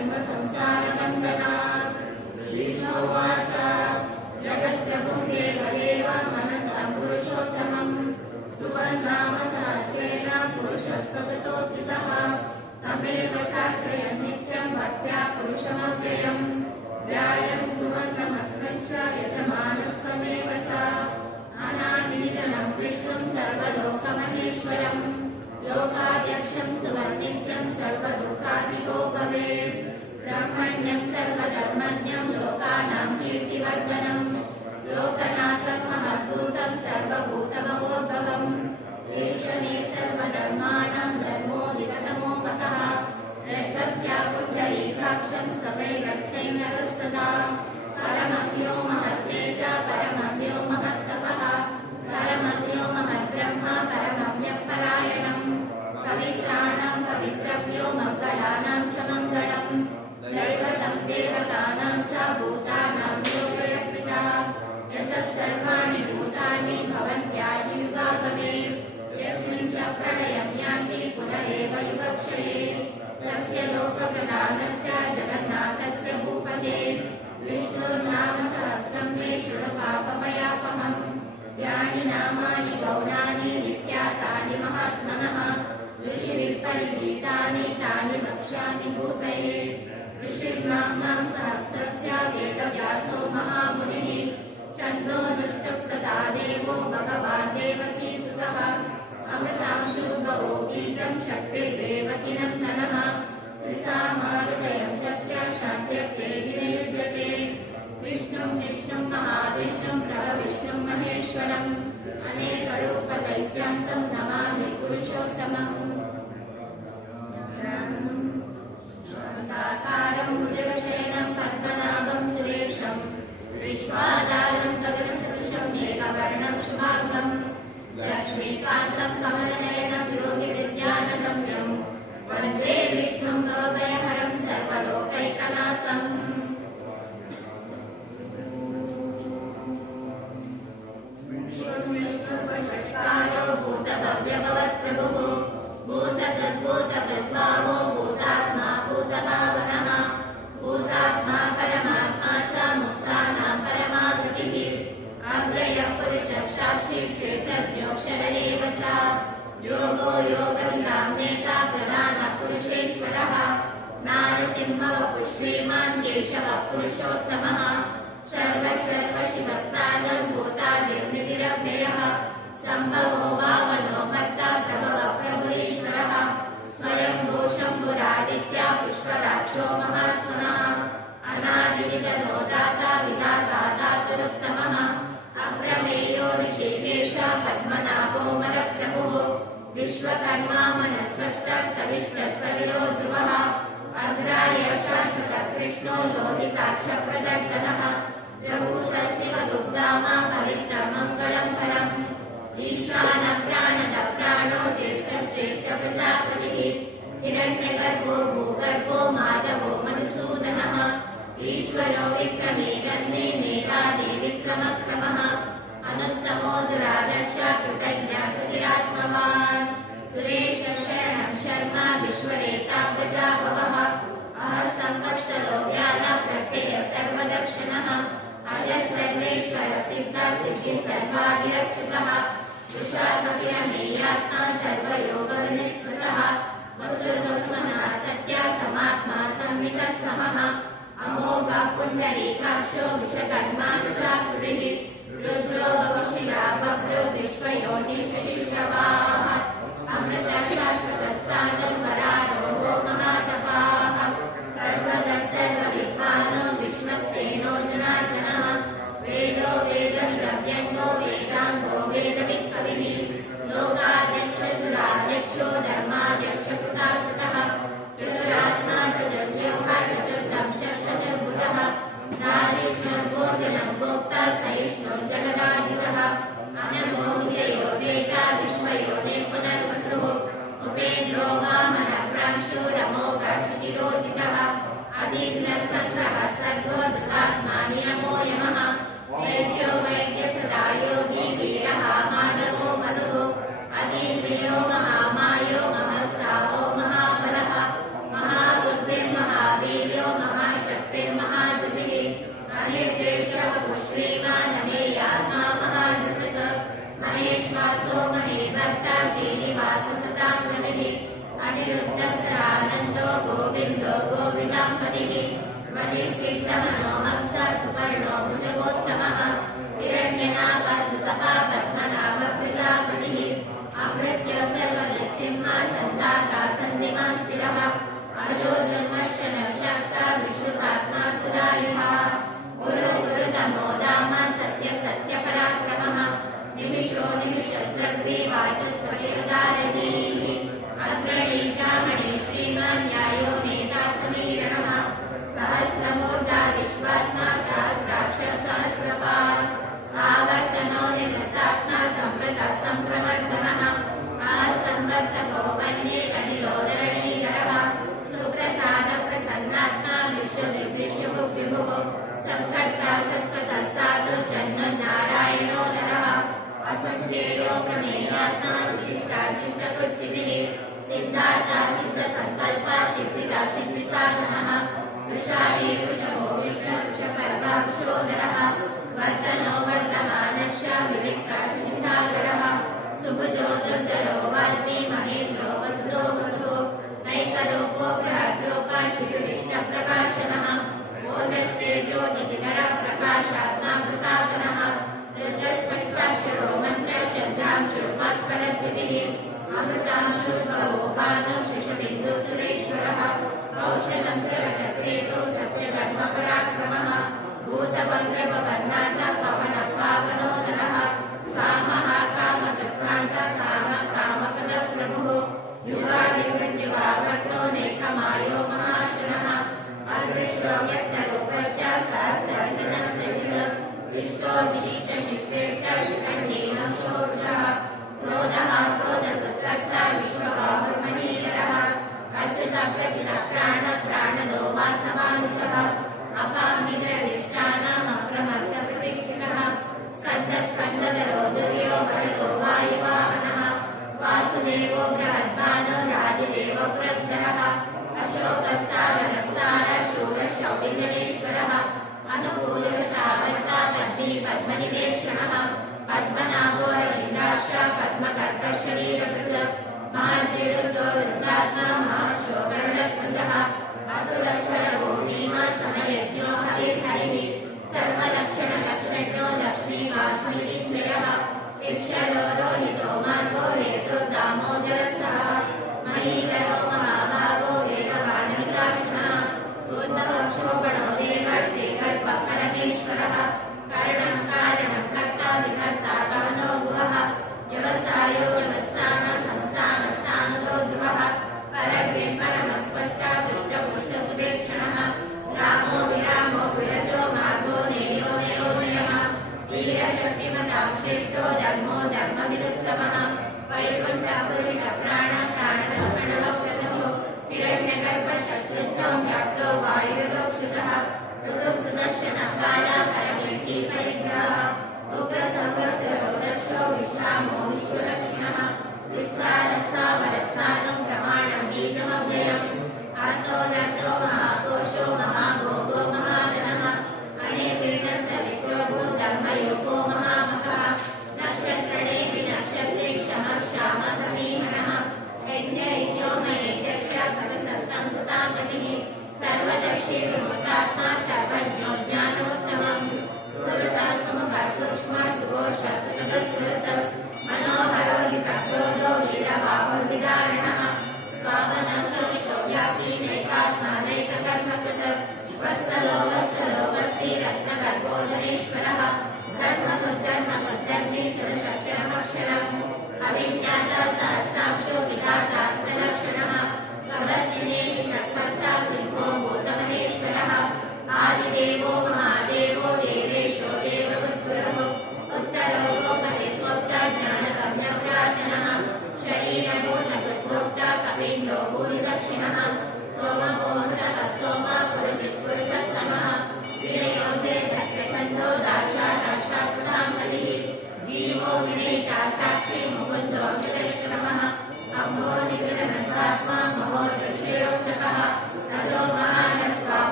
जन्म संसारबन्धनात्। श्रीकृष्णोवाच जगत्प्रभुं देवदेवमनन्तं पुरुषोत्तमं स्तुवन्नाम सहस्रेण पुरुषः सततो स्थितः तमेव चार्चयन् नित्यं भक्त्या पुरुषमव्ययम् ध्यायन् स्तुवन्नमस्मृत्य यजमानः समेव च अनामीनं विष्णुं सर्वलोकमहेश्वरम् लोकाध्यक्षं स्तुवन् नित्यं सर्वदुःखादिको भवेत् ब्रह्मण्यं सर्वधर्मज्ञं लोकानां कीर्तिवर्धनं लोकनाथं महद्भूतं सर्वभूतभवोद्भवम् एष मे सर्वधर्माणां धर्मोऽधिकतमो मतः यद्भक्त्या पुण्डरीकाक्षं सवै रक्षैर्नरः सदा परमव्यो महत्तेज परमव्यो महत्तपः परमव्यो महद्ब्रह्म परमव्यपरायणम् पवित्राणां पवित्रव्यो मङ्गलानां च मङ्गलम् दैवतं देवतानां च भूतानां योगयत्पिता यतः सर्वाणि भूतानि भवन्त्यादियुगागमे यस्मिन् च प्रलयं यान्ति पुनरेव युगक्षये तस्य लोकप्रधानस्य जगन्नाथस्य भूपते विष्णुर्नाम सहस्रं मे शृणु पापभयापहम् यानि नामानि गौणानि नित्यातानि महात्मनः ऋषिभिः परिगीतानि तानि वक्ष्यामि भूतये ऋषिर्नाम्नां सहस्रस्य वेदव्यासो महामुनिः छन्दोनुष्टुप्तता देवो भगवान् देवकीसुतः अमृतांशुर्भवो बीजं शक्तिर्देवकीनन्दनः त्रिसामाहृदयं तस्य शान्त्यर्थे विनियुज्यते विष्णुं विष्णुं महाविष्णुं प्रभविष्णुं महेश्वरम् अनेकरूपदैत्यान्तं नमामि पुरुषोत्तमम् शान्ताकारं भुजगशयनं पद्मनाभं सुरेशं विश्वाधारं गगनसदृशं मेघवर्णं शुभाङ्गं लक्ष्मीकान्तं कमलनयनं योगिविद्यानगम्यं वन्दे विष्णुं भवभयहरं सर्वलोकैकनाथम् विष्णुर्विष्णुर्वशत्कारो भूतभव्यभवत्प्रभुः भूतकृद्भूतकृद्भावो भूतात्मा भूतभावनः भूतात्मा परमात्मा च मुक्तानां परमागतिः अव्ययः पुरुषः साक्षी क्षेत्रज्ञोऽक्षर एव च योगो योगविदाम्नेता प्रधानः पुरुषेश्वरः नारसिंहवपुः श्रीमान् केशवः पुरुषोत्तमः सर्वशिवस्तादुर्भूतादिर्निधिरव्ययः सम्भवो भावनो भर्ता प्रभवः प्रभुरीश्वरः स्वयंभू शम्भुरादित्या पुष्कराक्षो महात्मनः अनादिविदनो दाता विधाता दातुरुत्तमः अप्रमेयो ऋषिकेश पद्मनाभो मरप्रभुः विश्वकर्मा मनस्वष्टः सविष्टः सविरो ध्रुवः अग्राह्य शाश्वतः कृष्णो लोहिताक्षप्रदर्शनः प्रभूतशिवदुग्धामा पवित्रमङ्गलं परम् ईशानः प्राणदः प्राणो ज्येष्ठश्रेष्ठ प्रजापतिः हिरण्यगर्भो भूगर्भो माधवो मधुसूदनः ईश्वरो विक्रमे गन्धे मेधावी विक्रमक्रमः अनुत्तमो दुरादर्श कृतज्ञः कृतिरात्मवान् सुरेश शरणं शर्मा विश्वरेता प्रजाभवः अहसंवत्सरो व्याल प्रत्यय सर्वदक्षिणः अजः सर्वेश्वर सिद्ध सिद्धि सर्वाधिरक्षितः वृषाकपिरमेयात्मा सर्वयोगविनिःस्मृतः वसुर्वसुमनः सत्या समात्मा संवितः समः अमोघः पुण्डरीकाक्षो विश्वकर्मानुषाकृतिः रुद्रो वक्षिरा बभ्रो विश्वयोनिषटिश्रवाः अमृतः शाश्वतस्तानुर्वरारोहो महातपाः सर्वगः सर्वविद्वानो विश्वक्सेनो जनार्दनः वेदो वेदविदव्यङ्गो वेदाङ्गो वेदवित्कविः लोकाध्यक्षसुराध्यक्षो धर्माध्यक्षकृताकृतः चतुरात्मा चतुर्व्यूहः चतुर्दंशः चतुर्भुजः राजेश्वर भोजनं भोक्ता सहिष्णु सिद्धमनोहंस सुपर्णो भुजगोत्तमः हिरण्यनाभ सुतपा पद्मनाभ प्रजापतिः अमृत्यो सर्वलक्ष्मिः सन्दाता सन्निमा स्थिरः अजो धर्मश्च शास्ता विश्रुतात्मा सुरायुः गुरु गुरुतमो धाम सत्य सत्य पराक्रमः निमिषो निमिषस्रग्वी वाचस्पतिर्दारधीः अग्रणी ब्राह्मणे श्रीमान् न्यायो नेता समीरणः सहस्रमूर्धा विश्वात्मा सहस्राक्ष सहस्रपात् आवर्तनो निवृत्तात्मा सम्प्रत सम्प्रवर्तनः आसंवर्तको वन्ये अनिलो धरणीधरः सुप्रसाद प्रसन्नात्मा विश्वनिर्विश्वभुः संकर्ता सत्कृतः साधु नारायणो नरः असंख्येयो प्रमेयात्मा विशिष्टाशिष्टकृच्चितिः सिद्धार्था सिद्धसङ्कल्पा सिद्धिदा सिद्धिसाधनः वृषाली वृषभो विष्णु वृषपर्वा वृषोदरः वर्तनो वर्तमानश्च विविक्ताशनिसागरः सुभुजो दुर्धरो वाल्मी महेन्द्रो वसुदो वसुः नैकरूपो बृहद्रूपः शिवविष्टप्रकाशनः ओजस्तेजो निधिधरः प्रकाशात्मा प्रतापनः रुद्रस्पष्टाक्षरो मन्त्रश्रद्धांशुर्भास्करद्युतिः अमृतांशुर्भवो भानु शिशुबिन्दुसुरेश्वरः औषधं च रथसेतु सत्यधर्मपराक्रमः भूतभङ्गभवन्नाथ पवनः पावनो नरः कामः कामकृत्कान्त काम कामपदप्रभुः युवादिवृद्धिवावर्तो नेकमायो महाशनः अदृष्टो व्यक्तरूपश्च सहस्रजनतजिः इष्टो विशिष्ट शिष्टेश्च शिखण्डीनो शोषः क्रोधः क्रोधकृत्कर्ता विश्वबाहुर्महीधरः अच्युत प्रतित प्राण प्राणदो वासवानुषः अपामिदरिष्टानाम् अप्रमत्त प्रतिष्ठितः स्कन्द स्कन्दधरो दुर्यो वरदो वायुवाहनः वासुदेवो बृहद्भानो राजिदेव पुरन्दरः अशोकस्तावनस्तार शूरशौर्यजनेश्वरः अनुकूलशतावर्ता पद्मी पद्मनिवेक्षणः पद्मनाभो रवीन्द्राक्ष पद्मकर्कशरीरकृत् महद्विरुद्धो रुद्रात्मा महर्षो गरुडध्वजः अतुलश्वरो भीमा समयज्ञो हरिर्हरिः सर्वलक्षणलक्षण्यो लक्ष्मीवासुनिरिञ्जयः इक्षरो रोहितो मार्गो हेतुर्दामोदरः महीधरो महाभागो वेगवानविकाशनः उद्भवक्षोभणो देव श्रीगर्भ परमेश्वरः करणं कारणं कर्ता विकर्ता गमनो गुहः व्यवसायो व्यवस्थान संस्थानस्थानतो ध्रुवः परर्विं परमस्पष्टा तुष्टपुष्टसुभीक्षणः रामो विरामो विरजो मार्गो नेयो नयोनयः वीरशक्तिमतां श्रेष्ठो धर्मो धर्मविदुत्तमः वैकुण्ठपुरुषप्राण प्राणदर्पणः प्रथमो हिरण्यगर्भशत्रुघ्नो व्याप्तो वायुरथोक्षुषः ऋतुः सुदर्शनः काला परमेशी परिग्रहः उग्रसंवत्सरो दक्षो विश्रामो विश्वदक्षिणः विस्तारस्तावरस्थानं प्रमाणं बीजमव्ययम् आर्तो महाकोशो महाभोगो महागणः अणेर्वीर्णस्य विश्वभू धर्मयोगो महामखः नक्षत्रणे विनक्षत्रे क्षमः क्षाम समीहनः यज्ञो मयेजस्य गतसत्तं सतापतिः सर्वदर्शी विमुक्तात्मा सर्वज्ञो ज्ञानमुत्तमम् सुरता सुमुखः सूक्ष्मः सुघोष सुतपस्फुरत मनोहरो हितक्रोधो वीरबाहुर्विदारणः स्वामनं सुषो व्यापी नैकात्मा नैककर्मकृत वत्सलो वत्सलो वस्ति रत्नगर्भोदरेश्वरः धर्मकृद्धर्मकृद्धग्नि सुरशक्षरमक्षरम् अविज्ञाता सहस्रांशो विधाता प्रदर्शनः प्रभस्तिने विसत्वस्ता सुनिभो भूतमहेश्वरः आदिदेवो महादेवो देवेशो देववुत्पुरः उत्तरो गोपतिर्गोप्ता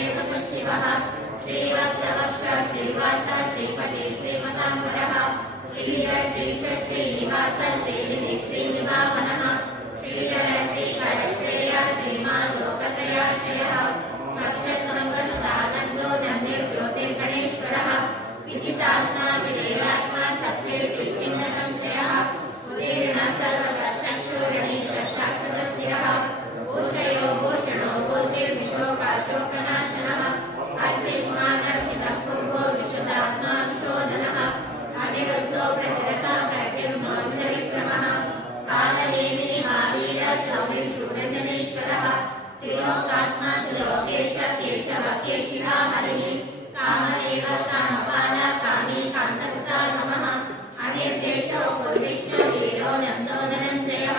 श्रीमतुच्छिवः श्रीवत्सवक्ष श्रीवास श्रीपति श्रीमताम्बरः श्रीधर श्रीश श्रीनिवास श्रीनिधि श्रीनिवामनः श्रीधर श्रीकर श्रेय श्रीमान् लोकत्रयाश्रयः सक्षसंगसदानन्दो नन्दिर्ज्योतिर्गणेश्वरः विजितात्मा विदेवात्मा सत्येति चिन्ह संशयः उदीर्ण सर्वदर्शशूरणीश शाश्वतस्थिरः भूषयो भूषणो भूतिर्विशोकाशोकनाशनः अर्चिष्मानर्चितः कुर्वो विशुद्धात्मा विशोधनः अनिरुद्धो प्रतिरता प्रतिर्मोऽन्यविक्रमः कालनेमिनि महावीर शौर्यशूरजनेश्वरः त्रिलोकात्मा त्रिलोकेश केशव केशिहा हरिः कामदेव कामपाल कामी कान्तकृता नमः अनिर्देशो पूर्विष्णु वीरो नन्दो धनञ्जयः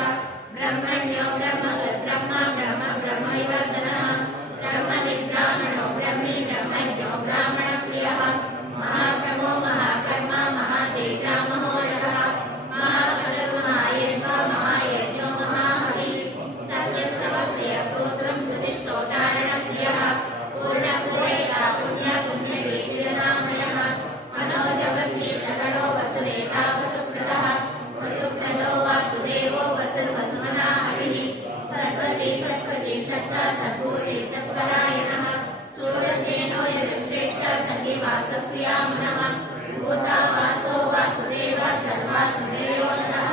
ब्रह्मण्यो ब्रह्मवद् ब्रह्म ब्रह्म ब्रह्मविवर्धनः ब्रह्मनिब्राह्मणो ब्रह्मी ब्रह्मज्ञो ब्राह्मणप्रियः महाक्रमो महाकर्म महातेजा महोरगः महापदो महायज्ञो महायज्ञो महाहविः सत्यस्तवप्रियस्तोत्रं स्तुतिस्तोतारणप्रियः पूर्णपुरैका पुण्य पुण्यकीर्तिरनामयः मनोजवस्तीर्णगणो वसुदेता वसुप्रदः वसुप्रदो वासुदेवो वसुर्वसुमना हरिः सद्वती सत्त्वती सत्ता सद्भूति सत्परायणः सूरसेनो यजुश्रेष्ठ सन्निवासस्यामनः भूता वासो वासुदेव सर्वासुरेयो नरः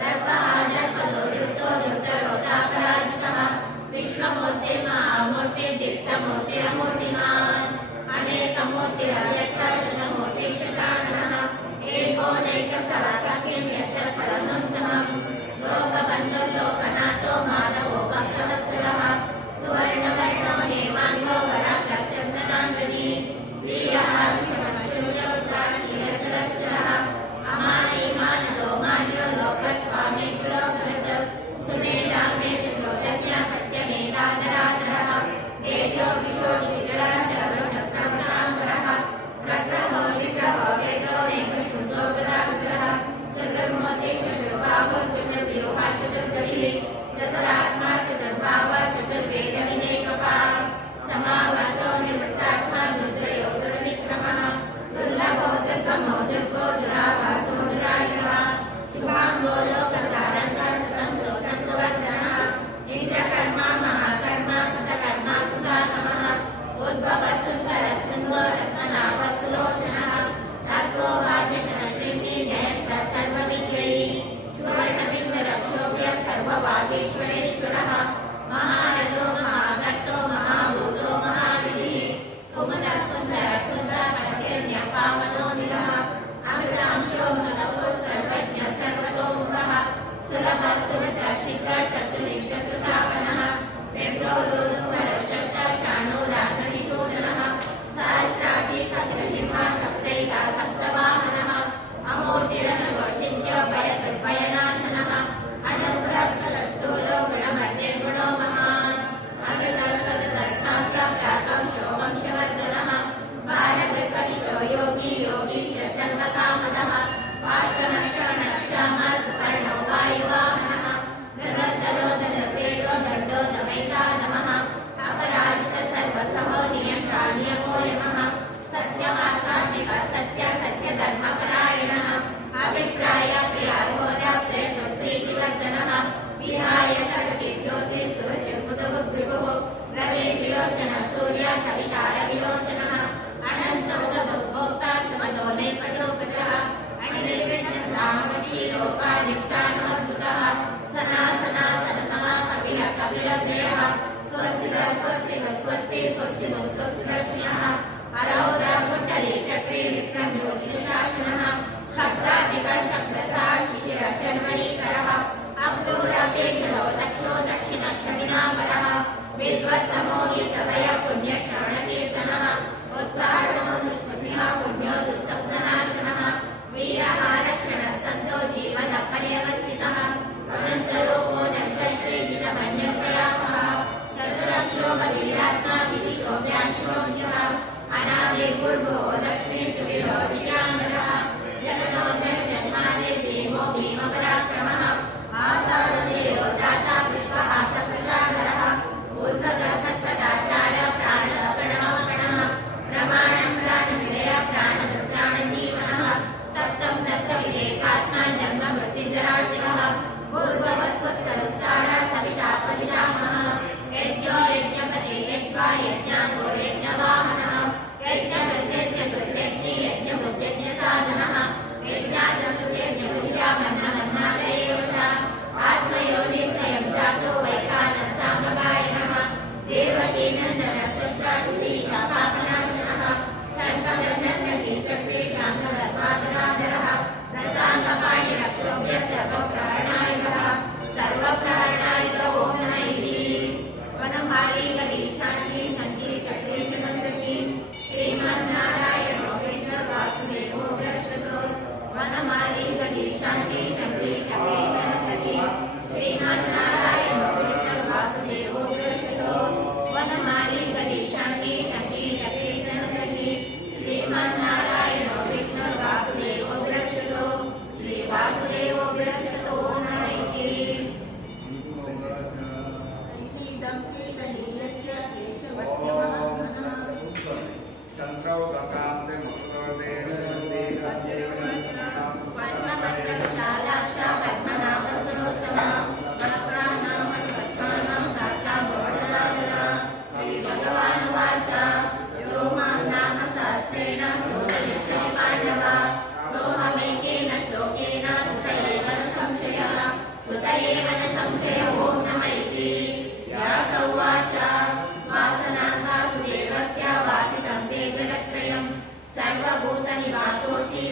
दर्पः दर्पदो दुर्तो दुर्धरोतापराजितः विश्वमूर्तिर्महामूर्तिर्दीप्तमूर्तिरमूर्तिमान् अनेकमूर्तिरव्यक्तशतमूर्तिशताननः एकोनैकसहकर्म्यत्यपरमोत्तमम् लोकबन्धुर्लोकनाथो माधवो भक्तवत्सलः सुवर्णवर्णो हेमाङ्गो वराकर्षन्दनाङ्गदी वीरः विषमशूलवृत्ताशीलशलश्चलः अमानी मानदो मान्यो लोकस्वामित्रो भरत सुमेधा मेधश्रोतज्ञ सत्यमेधाधराधरः तेजो विशोभिविगळ सर्वशस्त्रप्रणाम्बरः प्रग्रहो विग्रहो वेद्रो एकशृङ्गो गदाधरः चतुर्मूर्ति चतुर्बाहो चतुर्व्यूह चतुर्धरिः चतुरात्मा चतुर्भाव चतुर्वेदविनेकपाः समावर्तो निवृत्तात्मा दुर्जयो दुर्निक्रमः दुर्लभो दुर्गमो दुर्गो दुरावासो दुरायः शुभाङ्गो लोकसारङ्गः स्वतन्त्रो सन्तवर्धनः इन्द्रकर्मा महाकर्मा कृतकर्मा कृतातमः उद्भवः सुन्दरः शृङ्गो रत्ननाभः सुलोचनः तर्को वाचशनः शृङ्गी जयन्तः सर्वविजयी सुवर्णबिन्दरक्षोभ्यः सर्वभागेश्वरेश्वरः महारथो महागर्तो महाभूतो महानिधिः कुमुदः कुन्दरः कुन्द्रपञ्चेन्द्रः पावनो निलः अमृतांशो मृतभो सर्वज्ञः सर्वतोमुखः सुलभः सुहृदः शीघ्रः शत्रुनिशत्रुतापनः व्यग्रो दुर्गणो शब्दः चाणो राजनिशूदनः सहस्राजी सप्तजिह्वा सप्तैका सप्तवाहनः अमूर्तिरनघो चिन्त्यो भयदुर्भयनाशनः अनुप्रस्थूलो गुणमर्तिर्गुणो महान् अविकल्पतस्मास्ताप्रातंशो वंशवर्धनः भारतकलितो योगी योगीश सर्वकामदः पार्श्वनक्षणक्षामा सुपर्णो वायुवाहनः ददर्दरो ददर्वेदो दण्डो दमैता नमः अपराजित सर्वसहो नियन्ता नियमो यमः सत्यमासात्मिक सत्य सत्यधर्मपरायणः अभिप्राय प्रियाघोर प्रेतुप्रीतिवर्धनः विहाय सकि ज्योति सुरचिर्बुधबुद्विभुः रविर्विलोचन सूर्य सवितार विलोचनः अनन्तो भोक्ता समदो नैकटोपजः अनिर्विण्णसामशीलोपाधिष्ठानोद्भुतः सनातनतमः कपिलः कपिलप्रियः स्वस्तिः स्वस्तिः स्वस्ति स्वस्तिनो स्वस्तिदर्शिनः अरौद्रकुण्डली चक्रे विक्रम्योतिशासनः शब्दाधिकः शब्दसाः शिशिरः शर्मणीकरः अक्रूरकेशरो दक्षो दक्षिणक्षमिणापरः विद्वत्तमो गीतवयः पुण्यश्रवणकीर्तनः उत्तारणो दुष्कृतिः पुण्यो दुःस्वप्ननाशनः वीरः रक्षणः सन्तो जीवनः पर्यवस्थितः अनन्तरूपो नन्तश्रीजितमन्यप्रयापः चतुरश्रो बलीरात्मा विविशोऽव्याशोऽंशः अनादिर्भूर्भो लक्ष्मी सुविरो विजयाङ्गदः जगतो जनजन्मादिर्भीमो भीमपराक्रमः आताडुदेयो दाता पुष्पहासप्रसादरः ऊर्ध्वगः सत्पदाचार प्राणः प्रणः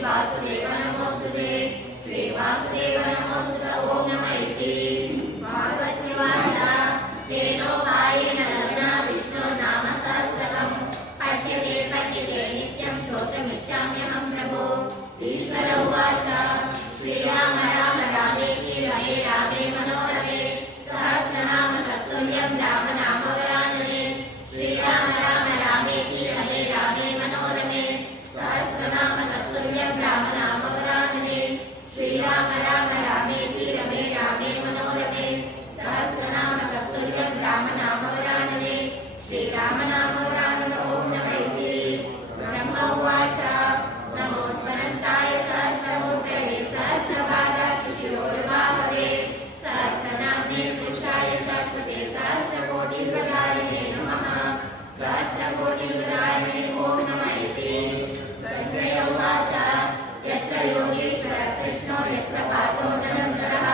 श्रीवासुदेव नमोस्तुते श्रीवासुदेव नमोस्तुते ॐ नमः इति पार्वतीवाच तेनोपायेन लग्ना विष्णो नाम सहस्रकं पठ्यते नित्यं श्रोतुमिच्छाम्यहं प्रभो ईश्वर उवाच श्रीराम राम रामेति रमे रामे मनोरमे सहस्रनाम तत्तुल्यं राम नाम वरानने श्रीराम राम रामेति रमे रामे मनोरमे सहस्रनाम तत्तुल्यं राम नाम वरानने श्रीराम राम रामेति रमे रामे मनोरमे सहस्रनाम तत्तुल्यं राम नाम वरानने श्रीराम नाम वरानने ॐ नमः इति ब्रह्म उवाच नमो स्मरन्ताय सहस्रमूर्तये सहस्रपादाशिशिरोर्बाहवे सहस्रनाम्ने पुरुषाय शाश्वते सहस्रकोटियुगधारिणे नमः सहस्रकोटियुगधारिणे ॐ नमः इति संजय उवाच यत्र योगेश्वर कृष्णो यत्र पार्थो धनुर्धरः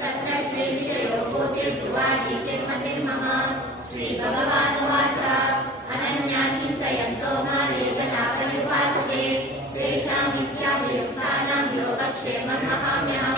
तत्र श्रीविजयो भूतिर्ध्रुवाणीतिर्मतिर्मम श्रीभगवानुवाच अनन्या चिन्तयन्तो मां ये जना पर्युपासते तेषां नित्याभियुक्तानां योगक्षेमं वहाम्यहम्